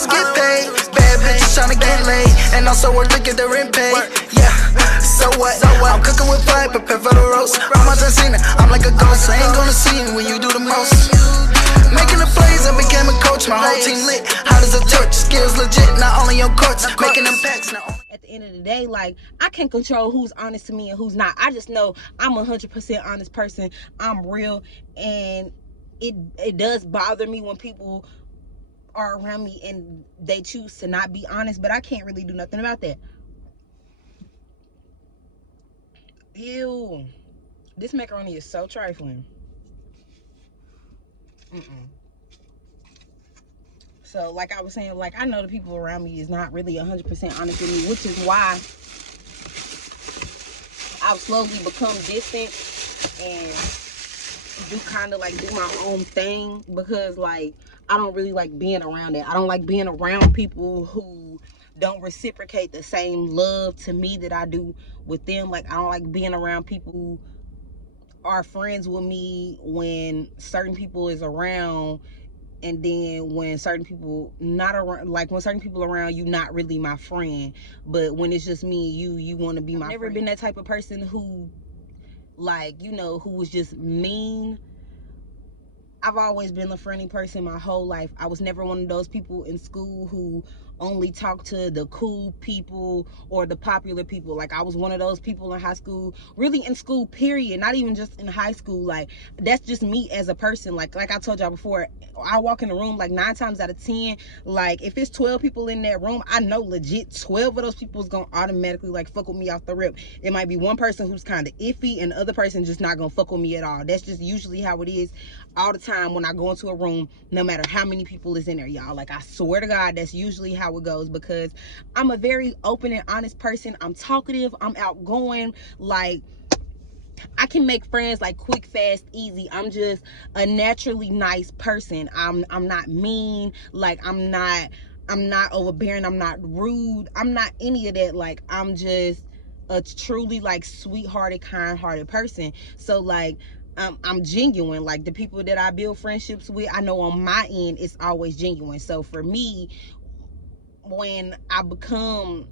is get paid. Bad bitches tryna get laid, and also work to get the rent paid. Yeah, so what? I'm cooking with fire, prepare for the roast. I'm out there seeing it, I'm like a ghost. I ain't gonna see you when you do the most. Making the plays, I became a coach. My whole team lit, hot as a torch. Skills legit, not only on courts, making impacts. At the end of the day, like, I can't control who's honest to me and who's not. I just know I'm a 100% honest person. I'm real, and it does bother me when people are around me and they choose to not be honest, but I can't really do nothing about that. Ew, this macaroni is so trifling. So like I was saying, like, I know the people around me is not really 100% honest with me, which is why I've slowly become distant and do kind of like do my own thing, because like I don't really like being around it. I don't like being around people who don't reciprocate the same love to me that I do with them. Like, I don't like being around people who are friends with me when certain people is around, and then when certain people not around, like when certain people around, you not really my friend, but when it's just me and you want to be my friend. I've never been that type of person who, like, you know, who was just mean. I've always been a friendly person my whole life. I was never one of those people in school who only talked to the cool people or the popular people. Like, I was one of those people in high school, really in school, period, not even just in high school. Like, that's just me as a person. Like I told y'all before, I walk in the room, like 9 times out of 10, like if it's 12 people in that room, I know legit 12 of those people is gonna automatically like fuck with me off the rip. It might be one person who's kind of iffy and the other person just not gonna fuck with me at all. That's just usually how it is all the time when I go into a room, no matter how many people is in there, y'all. Like, I swear to God, that's usually how it goes, because I'm a very open and honest person. I'm talkative, I'm outgoing, like, I can make friends like quick, fast, easy. I'm just a naturally nice person. I'm not mean, like I'm not overbearing, I'm not rude, I'm not any of that. Like, I'm just a truly like sweethearted, kind-hearted person. So like, I'm genuine. Like, the people that I build friendships with, I know on my end it's always genuine. So for me, when I become,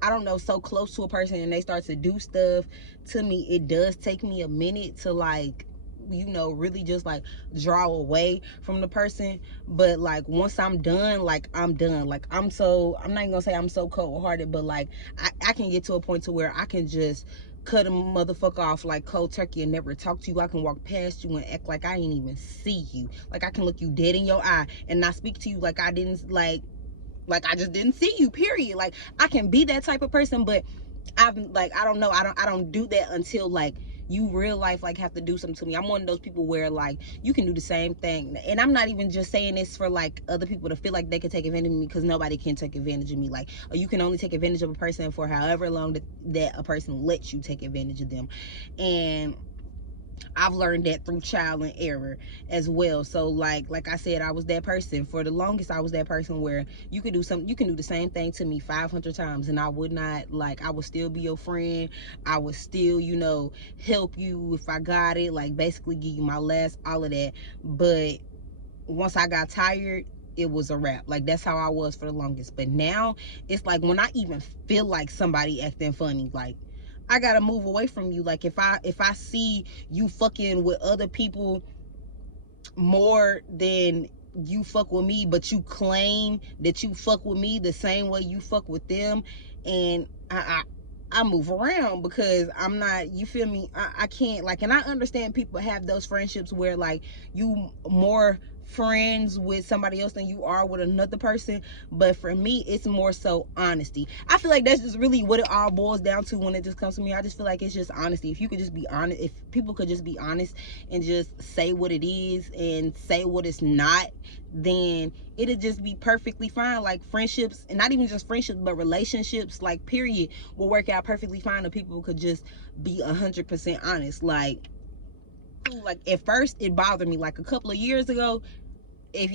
I don't know, so close to a person and they start to do stuff to me, it does take me a minute to, like, you know, really just like draw away from the person. But like, once I'm done, like, I'm done. Like, I'm not even gonna say I'm so cold-hearted, but like I can get to a point to where I can just cut a motherfucker off like cold turkey and never talk to you. I can walk past you and act like I ain't even see you. Like, I can look you dead in your eye and not speak to you like I didn't, like I just didn't see you, period. Like, I can be that type of person, but I don't do that until like you real life like have to do something to me. I'm one of those people where like you can do the same thing, and I'm not even just saying this for like other people to feel like they can take advantage of me, because nobody can take advantage of me. Like, you can only take advantage of a person for however long that a person lets you take advantage of them. And I've learned that through trial and error as well. So like I said, I was that person. For the longest, I was that person where you could do something, you can do the same thing to me 500 times and I would not, like, I would still be your friend. I would still, you know, help you if I got it, like basically give you my last, all of that. But once I got tired, it was a wrap. Like, that's how I was for the longest. But now it's like, when I even feel like somebody acting funny, like, I gotta move away from you. Like, if I see you fucking with other people more than you fuck with me, but you claim that you fuck with me the same way you fuck with them, and I move around, because I'm not, you feel me, I can't, like, and I understand people have those friendships where like you more friends with somebody else than you are with another person. But for me, it's more so honesty. I feel like that's just really what it all boils down to when it just comes to me. I just feel like it's just honesty. If you could just be honest, if people could just be honest and just say what it is and say what it's not, then it'd just be perfectly fine. Like, friendships, and not even just friendships, but relationships, like, period, will work out perfectly fine if people could just be 100% honest. Like, at first it bothered me. Like, a couple of years ago, if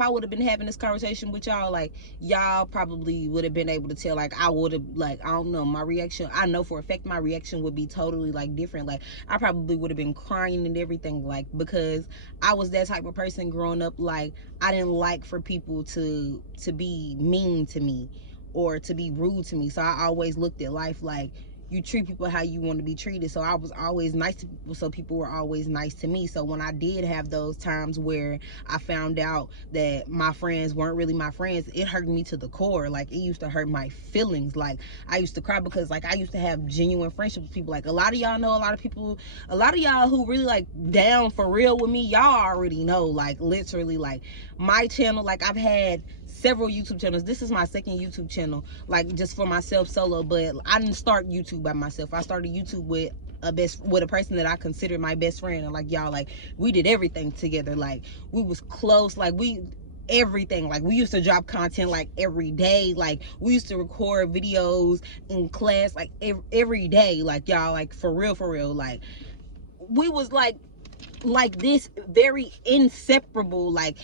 I would have been having this conversation with y'all, like, y'all probably would have been able to tell, like, I would have, like, I don't know, my reaction, I know for a fact my reaction would be totally, like, different. Like, I probably would have been crying and everything, like, because I was that type of person growing up. Like, I didn't like for people to be mean to me or to be rude to me. So I always looked at life like, you treat people how you want to be treated. So I was always nice to people, so people were always nice to me. So when I did have those times where I found out that my friends weren't really my friends, it hurt me to the core. Like, it used to hurt my feelings. Like, I used to cry because, like, I used to have genuine friendships with people. Like, a lot of y'all know, a lot of y'all who really, like, down for real with me, y'all already know, like, literally, like, my channel, like, I've had several YouTube channels. This is my second YouTube channel, like, just for myself solo. But I didn't start YouTube by myself. I started YouTube with a person that I consider my best friend. And, like, y'all, like, we did everything together. Like, we was close. Like, everything. Like, we used to drop content, like, every day. Like, we used to record videos in class, like, every day. Like, y'all, like, for real. Like, we was like this, very inseparable. Like,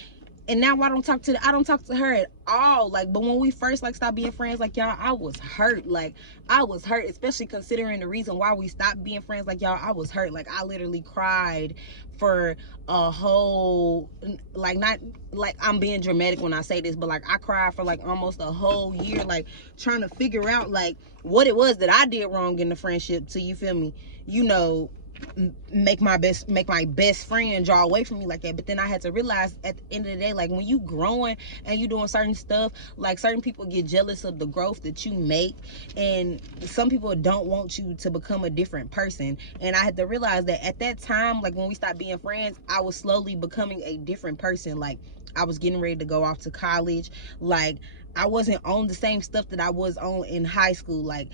and now I don't talk to her at all. Like, but when we first, like, stopped being friends, like, y'all, I was hurt. Like, I was hurt, especially considering the reason why we stopped being friends. Like, y'all, I was hurt. Like, I literally cried for a whole, like, not like I'm being dramatic when I say this, but, like, I cried for, like, almost a whole year, like, trying to figure out, like, what it was that I did wrong in the friendship to, you feel me, you know, make my best friend draw away from me like that. But then I had to realize at the end of the day, like, when you growing and you doing certain stuff, like, certain people get jealous of the growth that you make, and some people don't want you to become a different person. And I had to realize that at that time, like, when we stopped being friends, I was slowly becoming a different person. Like, I was getting ready to go off to college. Like, I wasn't on the same stuff that I was on in high school. Like,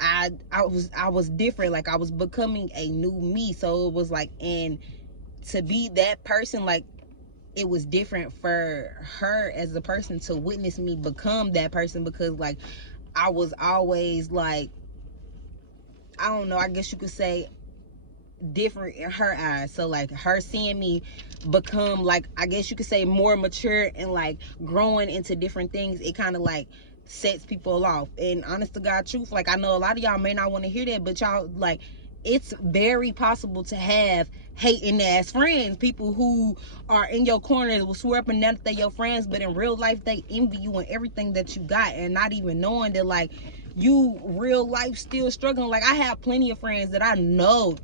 I was different. Like, I was becoming a new me. So it was like, and to be that person, like, it was different for her as a person to witness me become that person, because, like, I was always, like, I don't know, I guess you could say, different in her eyes. So, like, her seeing me become, like, I guess you could say, more mature and, like, growing into different things, it kind of, like, sets people off. And honest to God truth, like, I know a lot of y'all may not want to hear that, but y'all, like, it's very possible to have hating ass friends, people who are in your corner, will swear up and down that they're your friends, but in real life they envy you and everything that you got, and not even knowing that, like, you real life still struggling. Like, I have plenty of friends that I know,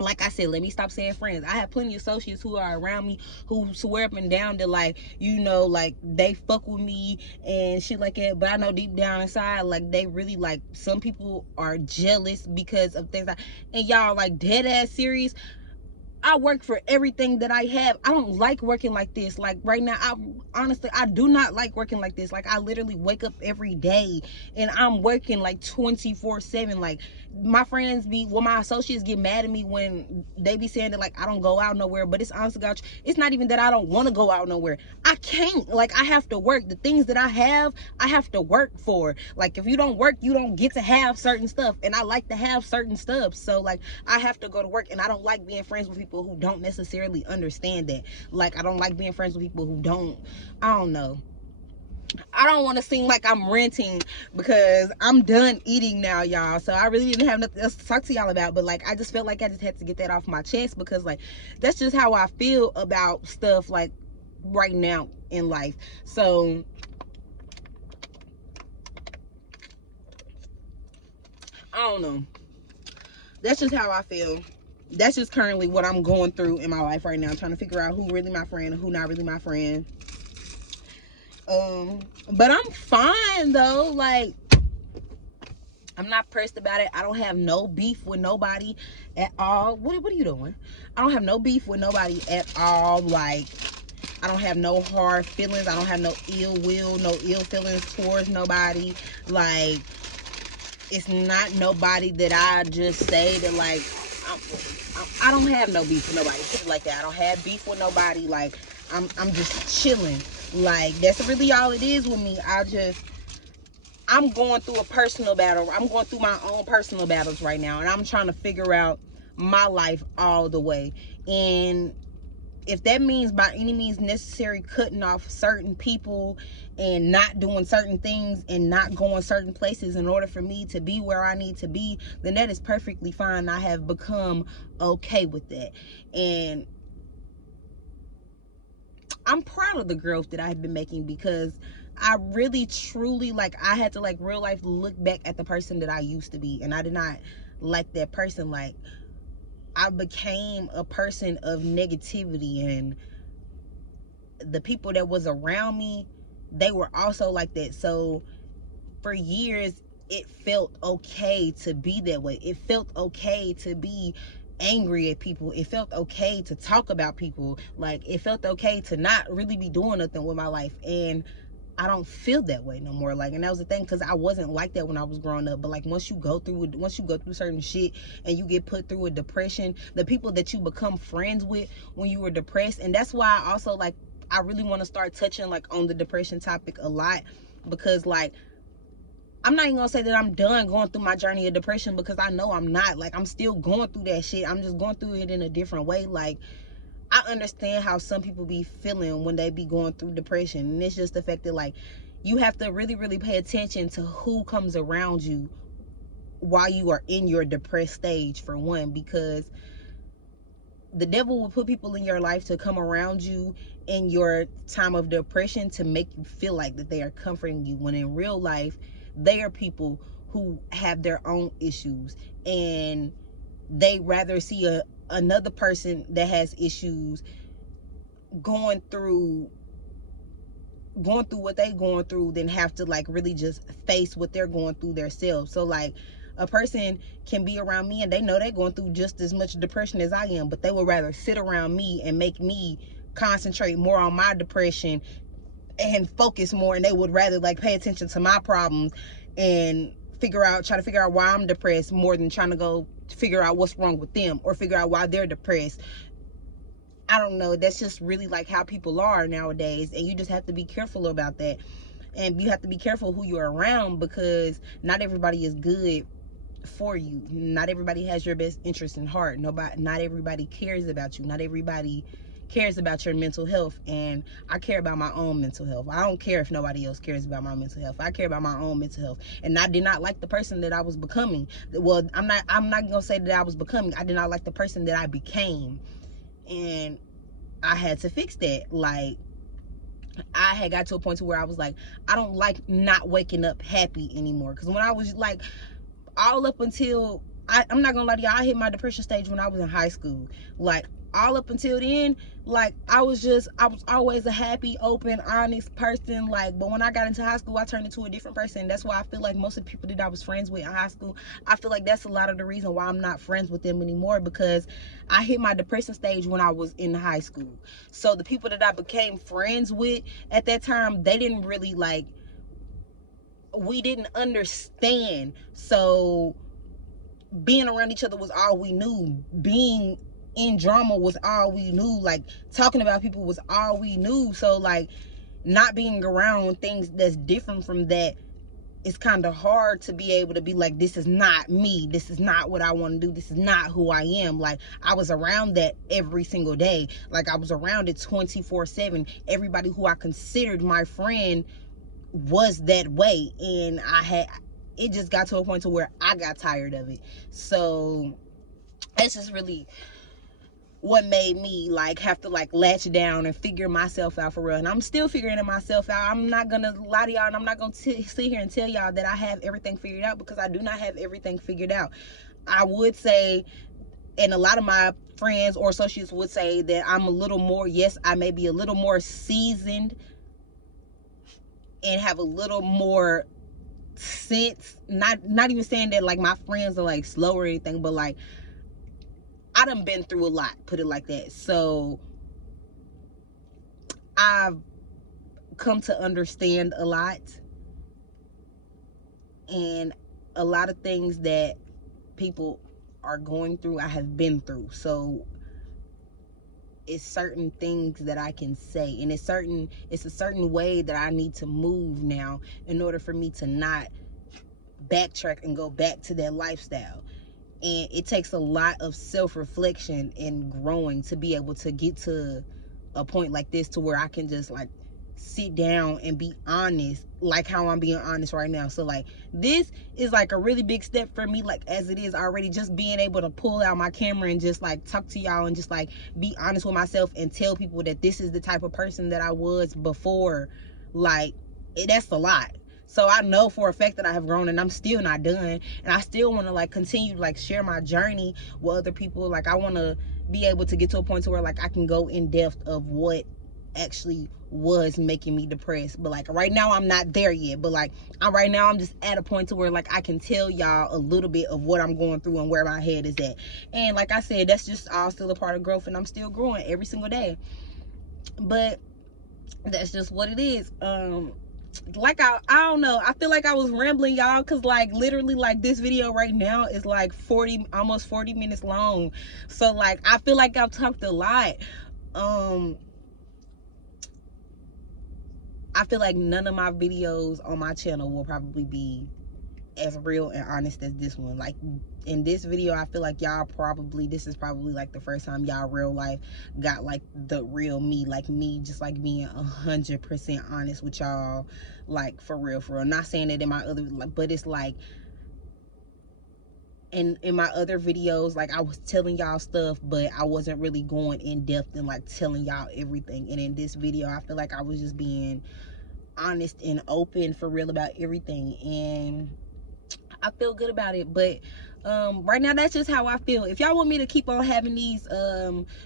like I said, let me stop saying friends, I have plenty of associates who are around me who swear up and down that, like, you know, like, they fuck with me and shit like that, but I know deep down inside, like, they really, like, some people are jealous because of things and y'all, like, dead ass serious, I work for everything that I have. I don't like working like this. Like, right now, honestly, I do not like working like this. Like, I literally wake up every day and I'm working, like, 24/7. Like, my friends my associates get mad at me when they be saying that, like, I don't go out nowhere. But it's honest to God, it's not even that I don't want to go out nowhere. I can't. Like, I have to work. The things that I have to work for. Like, if you don't work, you don't get to have certain stuff. And I like to have certain stuff. So, like, I have to go to work. And I don't like being friends with people who don't necessarily understand that. Like, I don't like being friends with people who don't, I don't know, I don't want to seem like I'm renting, because I'm done eating now, y'all. So I really didn't have nothing else to talk to y'all about, but, like, I just felt like I just had to get that off my chest, because, like, that's just how I feel about stuff, like, right now in life. So I don't know, that's just how I feel. That's just currently what I'm going through in my life right now. I'm trying to figure out who really my friend and who not really my friend. But I'm fine though. Like, I'm not pressed about it. I don't have no beef with nobody at all. What are you doing? I don't have no beef with nobody at all. Like, I don't have no hard feelings. I don't have no ill will, no ill feelings towards nobody. Like, it's not nobody that I just say that, like, I don't have no beef with nobody. Shit like that. I don't have beef with nobody. Like, I'm just chilling. Like, that's really all it is with me. I'm going through a personal battle. I'm going through my own personal battles right now, and I'm trying to figure out my life all the way. And if that means by any means necessary cutting off certain people and not doing certain things and not going certain places in order for me to be where I need to be, then that is perfectly fine. I have become okay with that. And I'm proud of the growth that I've been making, because I really truly, like, I had to, like, real life look back at the person that I used to be, and I did not like that person. Like, I became a person of negativity, and the people that was around me, they were also like that. So for years it felt okay to be that way. It felt okay to be angry at people. It felt okay to talk about people. Like, it felt okay to not really be doing nothing with my life. And I don't feel that way no more. Like, and that was the thing, because I wasn't like that when I was growing up. But like, once you go through certain shit and you get put through a depression, the people that you become friends with when you were depressed. And that's why I also, like, I really want to start touching, like, on the depression topic a lot, because, like, I'm not even gonna say that I'm done going through my journey of depression, because I know I'm not. Like, I'm still going through that shit. I'm just going through it in a different way. Like, I understand how some people be feeling when they be going through depression, and it's just the fact that, like, you have to really, really pay attention to who comes around you while you are in your depressed stage, for one, because the devil will put people in your life to come around you in your time of depression to make you feel like that they are comforting you, when in real life they are people who have their own issues, and they rather see another person that has issues going through what they going through than have to, like, really just face what they're going through themselves. So, like, a person can be around me and they know they're going through just as much depression as I am, but they would rather sit around me and make me concentrate more on my depression and focus more, and they would rather, like, pay attention to my problems and try to figure out why I'm depressed, more than trying to go figure out what's wrong with them or figure out why they're depressed. I don't know. That's just really, like, how people are nowadays. And you just have to be careful about that. And you have to be careful who you're around, because not everybody is good for you. Not everybody has your best interest in heart. Not everybody cares about you. Not everybody cares about your mental health. And I care about my own mental health. I don't care if nobody else cares about my mental health. I care about my own mental health. And I did not like the person that I was becoming. Well, I'm not gonna say that I was becoming. I did not like the person that I became. And I had to fix that. Like, I had got to a point to where I was like, I don't like not waking up happy anymore. Because when I was, like, all up until, I'm not gonna lie to y'all, I hit my depression stage when I was in high school. Like, all up until then, like, I was always a happy, open, honest person. Like, but when I got into high school, I turned into a different person. That's why I feel like most of the people that I was friends with in high school, I feel like that's a lot of the reason why I'm not friends with them anymore, because I hit my depression stage when I was in high school. So the people that I became friends with at that time, they didn't really, like, we didn't understand. So being around each other was all we knew. Being in drama was all we knew. Like, talking about people was all we knew. So, like, not being around things that's different from that, it's kind of hard to be able to be like, this is not me. This is not what I want to do. This is not who I am. Like, I was around that every single day. Like, I was around it 24/7. Everybody who I considered my friend was that way. And it just got to a point to where I got tired of it. So it's just really what made me, like, have to, like, latch down and figure myself out for real. And I'm still figuring myself out. I'm not gonna lie to y'all, and I'm not gonna sit here and tell y'all that I have everything figured out, because I do not have everything figured out. I would say, and a lot of my friends or associates would say, that I'm a little more, yes, I may be a little more seasoned and have a little more sense. Not even saying that, like, my friends are, like, slow or anything, but, like, I done been through a lot, put it like that. So I've come to understand a lot, and a lot of things that people are going through, I have been through. So it's certain things that I can say, and it's a certain way that I need to move now in order for me to not backtrack and go back to that lifestyle. And it takes a lot of self-reflection and growing to be able to get to a point like this, to where I can just like sit down and be honest, like how I'm being honest right now. So like this is like a really big step for me, like as it is already, just being able to pull out my camera and just like talk to y'all and just like be honest with myself and tell people that this is the type of person that I was before. Like that's a lot. So I know for a fact that I have grown, and I'm still not done, and I still want to like continue to like share my journey with other people. Like I want to be able to get to a point to where like I can go in depth of what actually was making me depressed. But like right now I'm not there yet, but like right now I'm just at a point to where like I can tell y'all a little bit of what I'm going through and where my head is at. And like I said, that's just all still a part of growth, and I'm still growing every single day. But that's just what it is. Like I don't know, I feel like I was rambling, y'all, because like literally like this video right now is like almost 40 minutes long. So like I feel like I've talked a lot. I feel like none of my videos on my channel will probably be as real and honest as this one. Like in this video, I feel like this is probably like the first time y'all real life got like the real me, like me just like being 100% honest with y'all, like for real. Not saying that in my other, but it's like in my other videos, like I was telling y'all stuff, but I wasn't really going in depth and like telling y'all everything. And in this video, I feel like I was just being honest and open for real about everything, and I feel good about it. But right now that's just how I feel. If y'all want me to keep on having these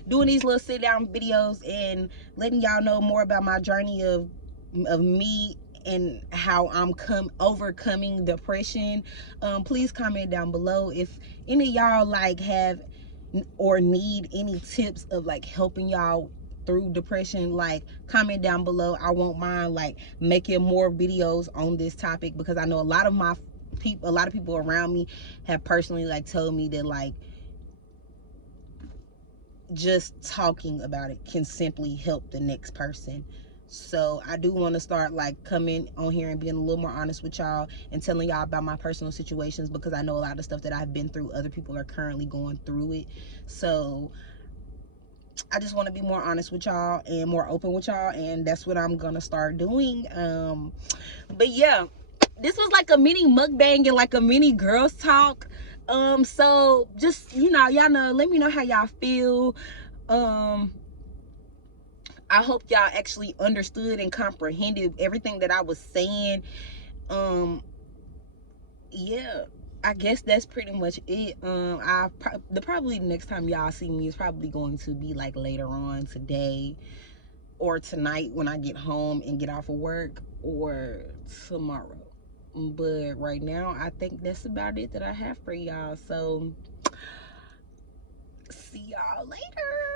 doing these little sit down videos and letting y'all know more about my journey of me and how I'm overcoming depression, please comment down below. If any of y'all like have or need any tips of like helping y'all through depression, like comment down below. I won't mind like making more videos on this topic, because I know a lot of people around me have personally like told me that like just talking about it can simply help the next person. So I do want to start like coming on here and being a little more honest with y'all and telling y'all about my personal situations, because I know a lot of stuff that I've been through, other people are currently going through it. So I just want to be more honest with y'all and more open with y'all, and that's what I'm gonna start doing. But yeah, this was like a mini mukbang and like a mini girls talk. So just, y'all know, let me know how y'all feel. I hope y'all actually understood and comprehended everything that I was saying. Yeah, I guess that's pretty much it. Probably next time y'all see me is probably going to be like later on today or tonight when I get home and get off of work, or tomorrow. But right now I think that's about it that I have for y'all. So see y'all later.